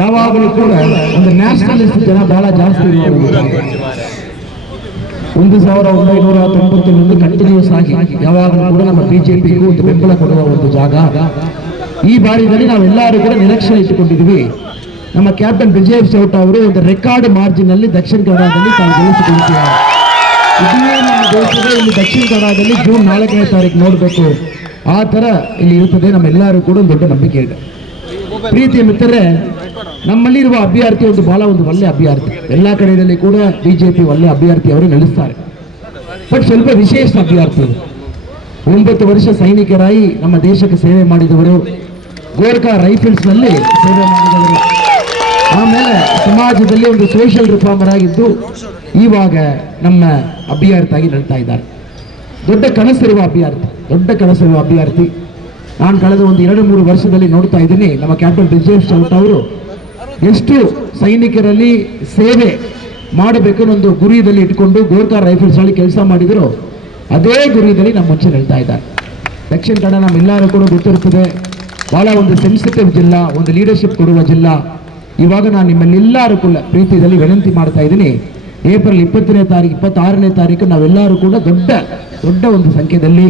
ಯಾವಾಗಲೂ ಕೂಡ ಒಂದು ನ್ಯಾಷನಲಿಸ್ಟ್ ಜನ ಬಹಳ ಜಾಸ್ತಿ ಒಂದು ಸಾವಿರ ಒಂಬೈನೂರ ತೊಂಬತ್ತೊಂದು ಕಂಟಿನ್ಯೂಸ್ ಆಗಿ ಯಾವಾಗಲೂ ಕೂಡ ನಮ್ಮ ಬಿಜೆಪಿಗೂ ಒಂದು ಬೆಂಬಲ ಕೊಡುವ ಒಂದು ಜಾಗ. ಈ ಬಾರಿದಲ್ಲಿ ನಾವೆಲ್ಲರೂ ಕೂಡ ನಿರೀಕ್ಷೆ ಇಟ್ಟುಕೊಂಡಿದ್ವಿ ನಮ್ಮ ಕ್ಯಾಪ್ಟನ್ ವಿಜಯ್ ಚೌಟ ಅವರು ಒಂದು ರೆಕಾರ್ಡ್ ಮಾರ್ಜಿನ್ ಅಲ್ಲಿ ದಕ್ಷಿಣ ಕನ್ನಡದಲ್ಲಿ ತಾವು ಗೆಲ್ಲಿಸಿಕೊಂಡಿದ್ದಾರೆ. ಇದೇ ನಮ್ಮ ಇಲ್ಲಿ ದಕ್ಷಿಣ ಕನ್ನಡದಲ್ಲಿ ಜೂನ್ ನಾಲ್ಕನೇ ತಾರೀಕು ನೋಡಬೇಕು. ಆ ಥರ ಇಲ್ಲಿ ಇರುತ್ತದೆ ನಮ್ಮೆಲ್ಲರೂ ಕೂಡ ಒಂದು ದೊಡ್ಡ ನಂಬಿಕೆ ಇದೆ. ಪ್ರೀತಿಯ ಮಿತ್ರರೇ ನಮ್ಮಲ್ಲಿರುವ ಅಭ್ಯರ್ಥಿ ಒಂದು ಬಹಳ ಒಂದು ಒಳ್ಳೆ ಅಭ್ಯರ್ಥಿ. ಎಲ್ಲ ಕಡೆಯಲ್ಲಿ ಕೂಡ ಬಿಜೆಪಿ ಒಳ್ಳೆ ಅಭ್ಯರ್ಥಿ ಅವರು ನಿಲ್ಲಿಸ್ತಾರೆ ಬಟ್ ಸ್ವಲ್ಪ ವಿಶೇಷ ಅಭ್ಯರ್ಥಿ. ಒಂಬತ್ತು ವರ್ಷ ಸೈನಿಕರಾಗಿ ನಮ್ಮ ದೇಶಕ್ಕೆ ಸೇವೆ ಮಾಡಿದವರು, ಗೋರ್ಖಾ ರೈಫಲ್ಸ್ನಲ್ಲಿ ಸೇವೆ ಮಾಡಿದವರು. ಆಮೇಲೆ ಸಮಾಜದಲ್ಲಿ ಒಂದು ಸೋಷಿಯಲ್ ರಿಫಾರ್ಮರ್ ಆಗಿದ್ದು ಇವಾಗ ನಮ್ಮ ಅಭ್ಯರ್ಥಿಯಾಗಿ ನಿಲ್ತಾ ಇದ್ದಾರೆ. ದೊಡ್ಡ ಕನಸಿರುವ ಅಭ್ಯರ್ಥಿ, ದೊಡ್ಡ ಕನಸಿರುವ ಅಭ್ಯರ್ಥಿ. ನಾನು ಕಳೆದ ಒಂದು ಎರಡು, ಮೂರು ವರ್ಷದಲ್ಲಿ ನೋಡ್ತಾ ಇದ್ದೀನಿ ನಮ್ಮ ಕ್ಯಾಪ್ಟನ್ ಬ್ರಿಜೇಶ್ ಚೌಟ ಅವರು. ಎಷ್ಟು ಸೈನಿಕರಲ್ಲಿ ಸೇವೆ ಒಂದು ಗುರಿಯಲ್ಲಿ ಇಟ್ಕೊಂಡು ಗೋರ್ಖಾ ರೈಫಲ್ಸ್ ಅಲ್ಲಿ ಕೆಲಸ ಮಾಡಿದ್ರು ಅದೇ ಗುರಿಯಲ್ಲಿ ನಮ್ಮ ಮುಂಚೆ ಹೇಳ್ತಾ ಇದ್ದಾರೆ. ದಕ್ಷಿಣ ಕನ್ನಡ ನಮ್ಮೆಲ್ಲರೂ ಕೂಡ ಗೊತ್ತಿರ್ತದೆ ಭಾಳ ಒಂದು ಸೆನ್ಸಿಟಿವ್ ಜಿಲ್ಲಾ, ಒಂದು ಲೀಡರ್ಶಿಪ್ ಕೊಡುವ ಜಿಲ್ಲಾ. ಇವಾಗ ನಾನು ನಿಮ್ಮಲ್ಲೆಲ್ಲರೂ ಕೂಡ ಪ್ರೀತಿಯಲ್ಲಿ ವಿನಂತಿ ಮಾಡ್ತಾ ಇದ್ದೀನಿ, ಏಪ್ರಿಲ್ ಇಪ್ಪತ್ತನೇ ತಾರೀಕು ಇಪ್ಪತ್ತಾರನೇ ತಾರೀಕು ನಾವೆಲ್ಲರೂ ಕೂಡ ದೊಡ್ಡ ದೊಡ್ಡ ಒಂದು ಸಂಖ್ಯೆಯಲ್ಲಿ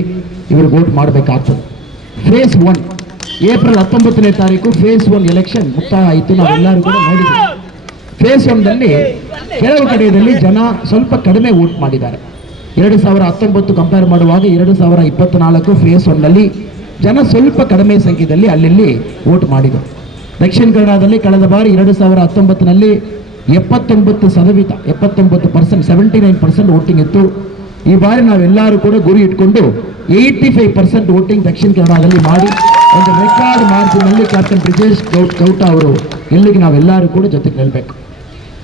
ಇವರು ವೋಟ್ ಮಾಡಬೇಕಾಗ್ತದೆ. ಫೇಸ್ ಒನ್ ಏಪ್ರಿಲ್ ಹತ್ತೊಂಬತ್ತನೇ ತಾರೀಕು ಫೇಸ್ ಒನ್ ಎಲೆಕ್ಷನ್ ಮುಕ್ತಾಯ ಆಯಿತು ನಾವೆಲ್ಲರೂ ಕೂಡ ನೋಡಿದ್ವಿ. ಫೇಸ್ ಒನ್ನಲ್ಲಿ ಕೆಲವು ಕಡೆಯಲ್ಲಿ ಜನ ಸ್ವಲ್ಪ ಕಡಿಮೆ ವೋಟ್ ಮಾಡಿದ್ದಾರೆ. ಎರಡು ಸಾವಿರ ಹತ್ತೊಂಬತ್ತು ಕಂಪೇರ್ ಮಾಡುವಾಗ ಎರಡು ಸಾವಿರ ಇಪ್ಪತ್ನಾಲ್ಕು ಫೇಸ್ ಒನ್ನಲ್ಲಿ ಜನ ಸ್ವಲ್ಪ ಕಡಿಮೆ ಸಂಖ್ಯೆಯಲ್ಲಿ ಅಲ್ಲಲ್ಲಿ ವೋಟ್ ಮಾಡಿದರು. ದಕ್ಷಿಣ ಕನ್ನಡದಲ್ಲಿ ಕಳೆದ ಬಾರಿ ಎರಡು ಸಾವಿರ ಹತ್ತೊಂಬತ್ತರಲ್ಲಿ ಎಪ್ಪತ್ತೊಂಬತ್ತು ಸದವಿತ, ಎಪ್ಪತ್ತೊಂಬತ್ತು percent seventy nine percent voting ಇತ್ತು. ಈ ಬಾರಿ ನಾವೆಲ್ಲರೂ ಕೂಡ ಗುರಿ ಇಟ್ಕೊಂಡು ಏಯ್ಟಿ ಫೈವ್ ಪರ್ಸೆಂಟ್ ವೋಟಿಂಗ್ ದಕ್ಷಿಣ ಕನ್ನಡದಲ್ಲಿ ಮಾಡಿ ಒಂದು ರೆಕಾರ್ಡ್ ಮಾರ್ಜಿನಲ್ಲಿ ಕ್ಯಾಪ್ಟನ್ ಬ್ರಿಜೇಶ್ ಗೌಟ್ ಅವರು ಎಲ್ಲಿಗೆ ನಾವೆಲ್ಲರೂ ಕೂಡ ಜೊತೆಗೆ ನಿಲ್ಬೇಕು.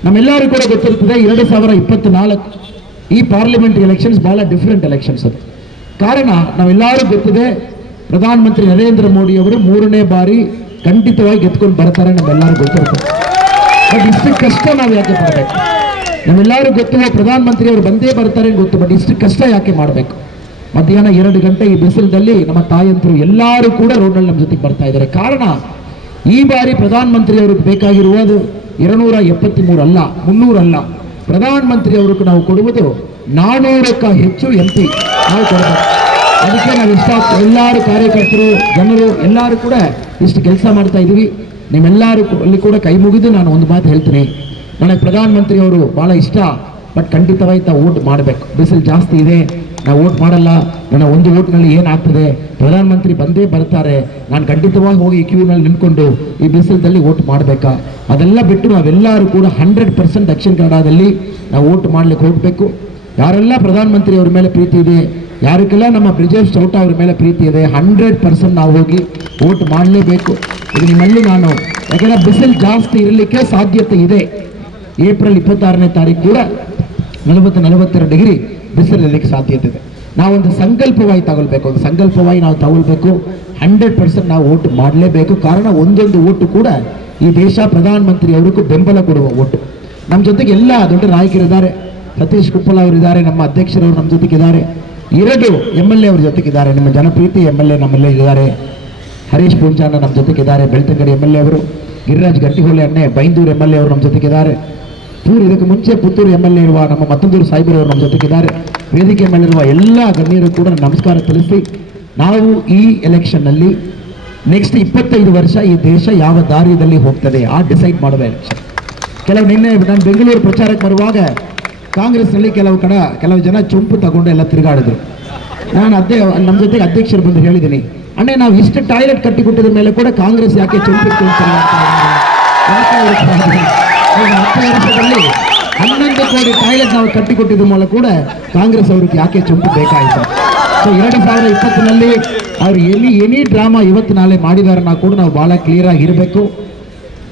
ನಮ್ಮೆಲ್ಲರೂ ಕೂಡ ಗೊತ್ತಿರ್ತದೆ ಎರಡು ಸಾವಿರ ಇಪ್ಪತ್ನಾಲ್ಕು ಈ ಪಾರ್ಲಿಮೆಂಟ್ ಎಲೆಕ್ಷನ್ಸ್ ಬಹಳ ಡಿಫ್ರೆಂಟ್ ಎಲೆಕ್ಷನ್ಸ್ ಅದು. ಕಾರಣ ನಾವೆಲ್ಲರೂ ಗೊತ್ತಿದೆ, ಪ್ರಧಾನಮಂತ್ರಿ ನರೇಂದ್ರ ಮೋದಿ ಅವರು ಮೂರನೇ ಬಾರಿ ಖಂಡಿತವಾಗಿ ಎತ್ಕೊಂಡು ಬರ್ತಾರೆ ನಮ್ಮೆಲ್ಲರೂ ಗೊತ್ತಿರುತ್ತೆ ಬಟ್ ಇಷ್ಟು ಕಷ್ಟ ನಾವು ಯಾಕೆ ಮಾಡಬೇಕು ನಮ್ಮೆಲ್ಲರೂ ಗೊತ್ತಿದೆ ಪ್ರಧಾನಮಂತ್ರಿ ಅವರು ಬಂದೇ ಬರ್ತಾರೆ ಗೊತ್ತು ಬಟ್ ಇಷ್ಟು ಕಷ್ಟ ಯಾಕೆ ಮಾಡಬೇಕು? ಮಧ್ಯಾಹ್ನ ಎರಡು ಗಂಟೆ ಈ ಬಿಸಿಲಿನಲ್ಲಿ ನಮ್ಮ ತಾಯಂತರು ಎಲ್ಲರೂ ಕೂಡ ರೋಡ್ನಲ್ಲಿ ನಮ್ಮ ಜೊತೆಗೆ ಬರ್ತಾ ಇದ್ದಾರೆ. ಕಾರಣ, ಈ ಬಾರಿ ಪ್ರಧಾನಮಂತ್ರಿ ಅವ್ರಿಗೆ ಬೇಕಾಗಿರುವುದು ಎರಡ್ನೂರ ಎಪ್ಪತ್ತ್ಮೂರು ಅಲ್ಲ ಮುನ್ನೂರಲ್ಲ ಪ್ರಧಾನಮಂತ್ರಿ ಅವ್ರಿಗೆ ನಾವು ಕೊಡುವುದು ನಾನೂರಕ್ಕ ಹೆಚ್ಚು ಎಂ ಪಿ ನಾವು ಕೊಡಬೇಕು. ಅದಕ್ಕೆ ನಾವು ಇಷ್ಟ ಎಲ್ಲರೂ ಕಾರ್ಯಕರ್ತರು, ಜನರು ಎಲ್ಲರೂ ಕೂಡ ಇಷ್ಟು ಕೆಲಸ ಮಾಡ್ತಾ ಇದ್ದೀವಿ. ನಿಮ್ಮೆಲ್ಲರೂ ಅಲ್ಲಿ ಕೂಡ ಕೈ ಮುಗಿದು ನಾನು ಒಂದು ಮಾತು ಹೇಳ್ತೀನಿ. ನನಗೆ ಪ್ರಧಾನಮಂತ್ರಿ ಅವರು ಭಾಳ ಇಷ್ಟ, ಬಟ್ ಖಂಡಿತವಾಗಿ ತಾವು ಓಟ್ ಮಾಡಬೇಕು. ಬಿಸಿಲು ಜಾಸ್ತಿ ಇದೆ. ನಾವು ಓಟ್ ಮಾಡಲ್ಲ. ನನ್ನ ಒಂದು ಓಟ್ನಲ್ಲಿ ಏನಾಗ್ತದೆ? ಪ್ರಧಾನಮಂತ್ರಿ ಬಂದೇ ಬರ್ತಾರೆ. ನಾನು ಖಂಡಿತವಾಗಿ ಹೋಗಿ ಕ್ಯೂನಲ್ಲಿ ನಿಂತ್ಕೊಂಡು ಈ ಬಿಸಿಲದಲ್ಲಿ ಓಟ್ ಮಾಡಬೇಕಾ? ಅದೆಲ್ಲ ಬಿಟ್ಟು ನಾವೆಲ್ಲರೂ ಕೂಡ ಹಂಡ್ರೆಡ್ ಪರ್ಸೆಂಟ್ ದಕ್ಷಿಣ ಕನ್ನಡದಲ್ಲಿ ನಾವು ಓಟ್ ಮಾಡ್ಲಿಕ್ಕೆ ಹೋಗಬೇಕು. ಯಾರೆಲ್ಲ ಪ್ರಧಾನಮಂತ್ರಿ ಅವ್ರ ಮೇಲೆ ಪ್ರೀತಿ ಇದೆ, ಯಾರಿಗೆಲ್ಲ ನಮ್ಮ ಬ್ರಿಜೇಶ್ ಚೌಟ ಅವ್ರ ಮೇಲೆ ಪ್ರೀತಿ ಇದೆ ಹಂಡ್ರೆಡ್ ಪರ್ಸೆಂಟ್ ನಾವು ಹೋಗಿ ವೋಟ್ ಮಾಡಲೇಬೇಕು. ಇದು ನಿಮ್ಮಲ್ಲಿ ನಾನು, ಯಾಕಂದ್ರೆ ಬಿಸಿಲು ಜಾಸ್ತಿ ಇರಲಿಕ್ಕೆ ಸಾಧ್ಯತೆ ಇದೆ. ಏಪ್ರಿಲ್ ಇಪ್ಪತ್ತಾರನೇ ತಾರೀಕು ಕೂಡ ನಲವತ್ತು ನಲವತ್ತೆರಡು ಡಿಗ್ರಿ ಬಿಸಿಲಿರಲಿಕ್ಕೆ ಸಾಧ್ಯತೆ ಇದೆ ನಾವೊಂದು ಸಂಕಲ್ಪವಾಗಿ ತಗೊಳ್ಬೇಕು. ಒಂದು ಸಂಕಲ್ಪವಾಗಿ ನಾವು ತಗೊಳ್ಬೇಕು. ಹಂಡ್ರೆಡ್ ಪರ್ಸೆಂಟ್ ನಾವು ಓಟ್ ಮಾಡಲೇಬೇಕು. ಕಾರಣ ಒಂದೊಂದು ಓಟು ಕೂಡ ಈ ದೇಶ ಪ್ರಧಾನಮಂತ್ರಿ ಅವರಿಗೂ ಬೆಂಬಲ ಕೊಡುವ ಓಟು. ನಮ್ಮ ಜೊತೆಗೆ ಎಲ್ಲ ದೊಡ್ಡ ನಾಯಕರಿದ್ದಾರೆ. ಸತೀಶ್ ಕುಪ್ಪಲ ಅವರಿದ್ದಾರೆ, ನಮ್ಮ ಅಧ್ಯಕ್ಷರವರು ನಮ್ಮ ಜೊತೆಗಿದ್ದಾರೆ. ಎರಡು ಎಂ ಎಲ್ ಎ ಅವ್ರ ಜೊತೆಗಿದ್ದಾರೆ. ನಮ್ಮ ಜನಪ್ರೀತಿ ಎಂ ಎಲ್ ಎ ನಮ್ಮಲ್ಲೇ ಇದ್ದಾರೆ. ಹರೀಶ್ ಪೂಂಜಾನ ನಮ್ಮ ಜೊತೆಗಿದ್ದಾರೆ. ಬೆಳ್ತಂಗಡಿ ಎಂ ಎಲ್ ಎ ಅವರು. ಗಿರಿರಾಜ್ ಗಟ್ಟಿಹೊಳೆ ಅಣ್ಣೆ, ಬೈಂದೂರು ಎಂ ಎಲ್ ಎ ಅವರು ನಮ್ಮ ಜೊತೆಗಿದ್ದಾರೆ. ಪೂರ್ ಇದಕ್ಕೆ ಮುಂಚೆ ಪುತ್ತೂರು ಎಂ ಎಲ್ ಎ ಇರುವ ನಮ್ಮ ಮತ್ತೊಂದೂರು ಸಾಹೇಬರು ಅವರು ನಮ್ಮ ಜೊತೆಗಿದ್ದಾರೆ. ವೇದಿಕೆ ಮೇಲಿರುವ ಎಲ್ಲ ಗಣ್ಯರು ಕೂಡ ನಮಸ್ಕಾರ ತಿಳಿಸಿ, ನಾವು ಈ ಎಲೆಕ್ಷನ್ನಲ್ಲಿ ನೆಕ್ಸ್ಟ್ ಇಪ್ಪತ್ತೈದು ವರ್ಷ ಈ ದೇಶ ಯಾವ ದಾರಿಯಲ್ಲಿ ಹೋಗ್ತದೆ, ಆ ಡಿಸೈಡ್ ಮಾಡುವ ಎಲೆಕ್ಷನ್ ಕೆಲವು ನಿನ್ನೆ ನಾನು ಬೆಂಗಳೂರು ಪ್ರಚಾರಕ್ಕೆ ಬರುವಾಗ ಕಾಂಗ್ರೆಸ್ನಲ್ಲಿ ಕೆಲವು ಕಡೆ, ಕೆಲವು ಜನ ಚುಂಪು ತಗೊಂಡು ಎಲ್ಲ ತಿರುಗಾಡಿದ್ರು. ನಾನು ಅದೇ ನಮ್ಮ ಜೊತೆಗೆ ಅಧ್ಯಕ್ಷರು ಬಂದು ಹೇಳಿದ್ದೀನಿ, ಅಣ್ಣೆ, ನಾವು ಇಷ್ಟು ಟಾಯ್ಲೆಟ್ ಕಟ್ಟಿ ಕೊಟ್ಟಿದ ಮೇಲೆ ಕೂಡ ಕಾಂಗ್ರೆಸ್ ಯಾಕೆ ಚುಂಪು ವರ್ಷದಲ್ಲಿ ಹನ್ನೊಂದು ಕೋಟಿ ಟಾಯ್ಲೆಟ್ ನಾವು ಕಟ್ಟಿಕೊಟ್ಟಿದ್ದ ಮೂಲಕ ಕೂಡ ಕಾಂಗ್ರೆಸ್ ಅವ್ರಿಗೆ ಯಾಕೆ ಚುಂಪು ಬೇಕಾಯಿತು? ಸೊ ಎರಡು ಸಾವಿರದ ಇಪ್ಪತ್ತಿನಲ್ಲಿ ಅವ್ರು ಎನಿ ಎನಿ ಡ್ರಾಮಾ ಇವತ್ತು ನಾಳೆ ಮಾಡಿದಾರನ್ನ ಕೂಡ ನಾವು ಬಹಳ ಕ್ಲಿಯರ್ ಆಗಿ ಇರಬೇಕು.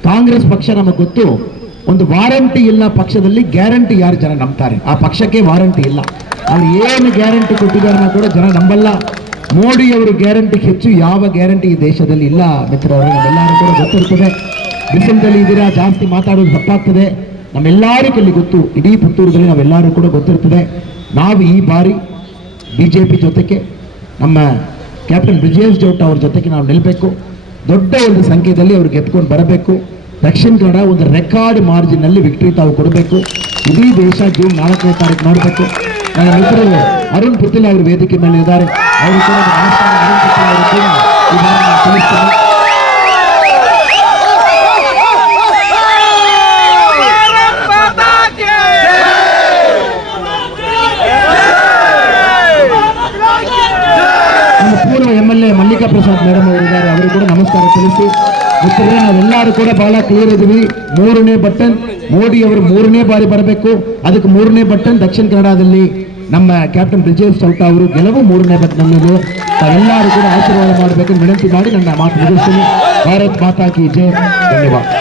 ಕಾಂಗ್ರೆಸ್ ಪಕ್ಷ ನಮಗೆ ಗೊತ್ತು, ಒಂದು ವಾರಂಟಿ ಇಲ್ಲ ಪಕ್ಷದಲ್ಲಿ ಗ್ಯಾರಂಟಿ ಯಾರು ಜನ ನಂಬ್ತಾರೆ? ಆ ಪಕ್ಷಕ್ಕೆ ವಾರಂಟಿ ಇಲ್ಲ. ಅವ್ರು ಏನು ಗ್ಯಾರಂಟಿ ಕೊಟ್ಟಿದ್ದಾರೆ ಕೂಡ ಜನ ನಂಬಲ್ಲ. ಮೋದಿ ಅವರು ಗ್ಯಾರಂಟಿ ಹೆಚ್ಚು ಯಾವ ಗ್ಯಾರಂಟಿ ಈ ದೇಶದಲ್ಲಿ ಇಲ್ಲ, ಮಿತ್ರರೇ ನಮ್ಮೆಲ್ಲರೂ ಕೂಡ ಗೊತ್ತಿರ್ತದೆ. ಬಿಸಿಲದಲ್ಲಿ ಇದ್ದೀರಾ ಜಾಸ್ತಿ ಮಾತಾಡೋದು ತಪ್ಪಾಗ್ತದೆ. ನಮ್ಮೆಲ್ಲರಿಗೂ ಇಲ್ಲಿ ಗೊತ್ತು, ಇಡೀ ಪುತ್ತೂರಿನಲ್ಲಿ ನಾವೆಲ್ಲರೂ ಕೂಡ ಗೊತ್ತಿರ್ತದೆ. ನಾವು ಈ ಬಾರಿ ಬಿ ಜೆ ಪಿ ಜೊತೆಗೆ ನಮ್ಮ ಕ್ಯಾಪ್ಟನ್ ಬ್ರಿಜೇಶ್ ಜೌಟ್ ಅವ್ರ ಜೊತೆಗೆ ನಾವು ನಿಲ್ಲಬೇಕು ದೊಡ್ಡ ಒಂದು ಸಂಖ್ಯೆಯಲ್ಲಿ ಅವ್ರಿಗೆ ಎತ್ಕೊಂಡು ಬರಬೇಕು. ದಕ್ಷಿಣ ಕನ್ನಡ ಒಂದು ರೆಕಾರ್ಡ್ ಮಾರ್ಜಿನ್ ವಿಕ್ಟ್ರಿ ವಿಕ್ಟರಿ ತಾವು ಕೊಡಬೇಕು. ಇಡೀ ದೇಶ ಜೂನ್ ನಾಲ್ಕನೇ ತಾರೀಕು ನೋಡಬೇಕು. ನನ್ನ ಮಿತ್ರರು, ಅರುಣ್ ಪುತ್ತಿಲ್ ಅವರು ವೇದಿಕೆ ಮೇಲೆ ಇದ್ದಾರೆ. ಅವರು ಕೂಡ ನಮ್ಮ ಆಸ್ಥಾನ ಅರುಣ್ ಪುತ್ತಿಲ್ ಅವರು ಕೂಡ ಈ ಬಾರಿ ನಾನು ತಿಳಿಸ್ತೇನೆ ನಮ್ಮ ಪೂರ್ವ M L A Mallika Prasad madam ಅವರು ಇದ್ದಾರೆ ಅವರು ಕೂಡ ನಮಸ್ಕಾರ ತಿಳಿಸಿ. ಮಿತ್ರರೇ, ನಾವೆಲ್ಲರೂ ಕೂಡ ಬಹಳ ಕ್ಲಿಯರ್ ಇದ್ದೀವಿ. ಮೂರನೇ ಬಟನ್ ಮೋದಿ ಅವರು ಮೂರನೇ ಬಾರಿ ಬರಬೇಕು. ಅದಕ್ಕೆ ಮೂರನೇ ಬಟನ್ ದಕ್ಷಿಣ ಕನ್ನಡದಲ್ಲಿ ನಮ್ಮ ಕ್ಯಾಪ್ಟನ್ ಬ್ರಿಜೇಶ್ ಚೌಟ ಅವರು ಗೆಲುವು ಮೂರನೇ ಬಟನ್ನಲ್ಲಿದೆ ತಾವೆಲ್ಲರೂ ಕೂಡ ಆಶೀರ್ವಾದ ಮಾಡಬೇಕು. ವಿನಂತಿ ಮಾಡಿ ನನ್ನ ಮಾತು ಮುಗಿಸ್ತೀನಿ. ಭಾರತ್ ಮಾತಾ ಕಿ ಜೈ. ಧನ್ಯವಾದ.